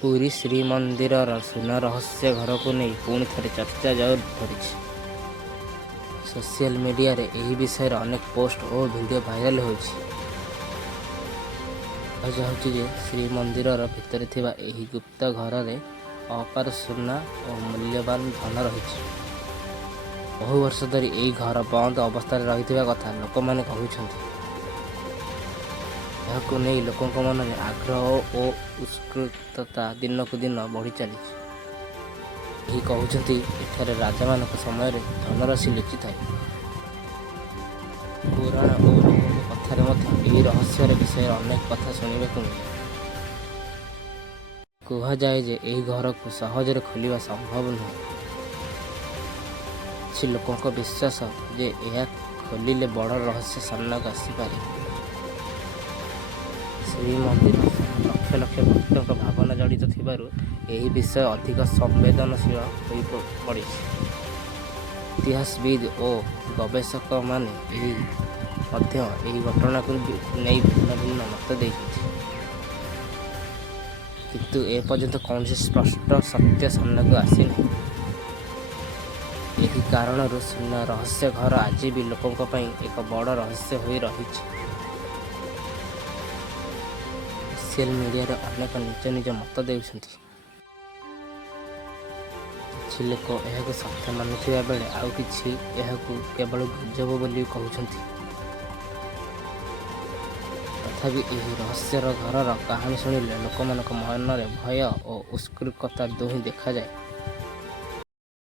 ପୁରୀ ଶ୍ରୀମନ୍ଦିରର ସୁନା ରହସ୍ୟ ଘରକୁ ନେଇ ପୁଣି ଥରେ ଚର୍ଚ୍ଚା ଜୋର ଧରିଛି। ସୋସିଆଲ ମିଡ଼ିଆରେ ଏହି ବିଷୟରେ ଅନେକ ପୋଷ୍ଟ ଓ ଭିଡ଼ିଓ ଭାଇରାଲ ହୋଇଛି। କୁହାଯାଉଛି ଯେ ଶ୍ରୀମନ୍ଦିରର ଭିତରେ ଥିବା ଏହି ଗୁପ୍ତ ଘରରେ ଅପାର ସୁନା ଓ ମୂଲ୍ୟବାନ ଧନ ରହିଛି। ବହୁ ବର୍ଷ ଧରି ଏହି ଘର ବନ୍ଦ ଅବସ୍ଥାରେ ରହିଥିବା କଥା ଲୋକମାନେ କହୁଛନ୍ତି। ଏହାକୁ ନେଇ ଲୋକଙ୍କ ମନରେ ଆଗ୍ରହ ଓ ଉତ୍ସୁକତା ଦିନକୁ ଦିନ ବଢ଼ି ଚାଲିଛି। କେହି କହୁଛନ୍ତି ଏଠାରେ ରାଜାମାନଙ୍କ ସମୟରେ ଧନରାଶି ଲୁଚିଥାଏ। ପୁରାଣ ଓ ଲୋକଙ୍କ କଥାରେ ମଧ୍ୟ ଏହି ରହସ୍ୟର ବିଷୟରେ ଅନେକ କଥା ଶୁଣିବାକୁ ମିଳେ। କୁହାଯାଏ ଯେ ଏହି ଘରକୁ ସହଜରେ ଖୋଲିବା ସମ୍ଭବ ନୁହେଁ। କିଛି ଲୋକଙ୍କ ବିଶ୍ୱାସ ଯେ ଏହା ଖୋଲିଲେ ବଡ଼ ରହସ୍ୟ ସାମ୍ନାକୁ ଆସିପାରେ। ଶ୍ରୀମନ୍ଦିର ଲକ୍ଷ ଲକ୍ଷ ଭକ୍ତଙ୍କ ଭାବନା ଜଡ଼ିତ ଥିବାରୁ ଏହି ବିଷୟ ଅଧିକ ସମ୍ବେଦନଶୀଳ ହୋଇପଡ଼ିଛି। ଇତିହାସବିଦ ଓ ଗବେଷକମାନେ ମଧ୍ୟ ଏହି ଘଟଣାକୁ ନେଇ ଭିନ୍ନ ଭିନ୍ନ ମତ ଦେଇଛନ୍ତି। କିନ୍ତୁ ଏପର୍ଯ୍ୟନ୍ତ କୌଣସି ସ୍ପଷ୍ଟ ସତ୍ୟ ସାମ୍ନାକୁ ଆସିନାହିଁ। ଏହି କାରଣରୁ ସୁନା ରହସ୍ୟ ଘର ଆଜି ବି ଲୋକଙ୍କ ପାଇଁ ଏକ ବଡ଼ ରହସ୍ୟ ହୋଇ ରହିଛି। ସୋସିଆଲ ମିଡ଼ିଆରେ ଅନେକ ନିଜ ନିଜ ମତ ଦେଉଛନ୍ତି। କିଛି ଲୋକ ଏହାକୁ ସତ୍ୟ ମାନୁଥିବା ବେଳେ ଆଉ କିଛି ଏହାକୁ କେବଳ ଗୁଜବ ବୋଲି କହୁଛନ୍ତି। ତଥାପି ଏହି ରହସ୍ୟର ଘରର କାହାଣୀ ଶୁଣିଲେ ଲୋକମାନଙ୍କ ମନରେ ଭୟ ଓ ଉତ୍ସୁକତା ଦୁହେଁ ଦେଖାଯାଏ।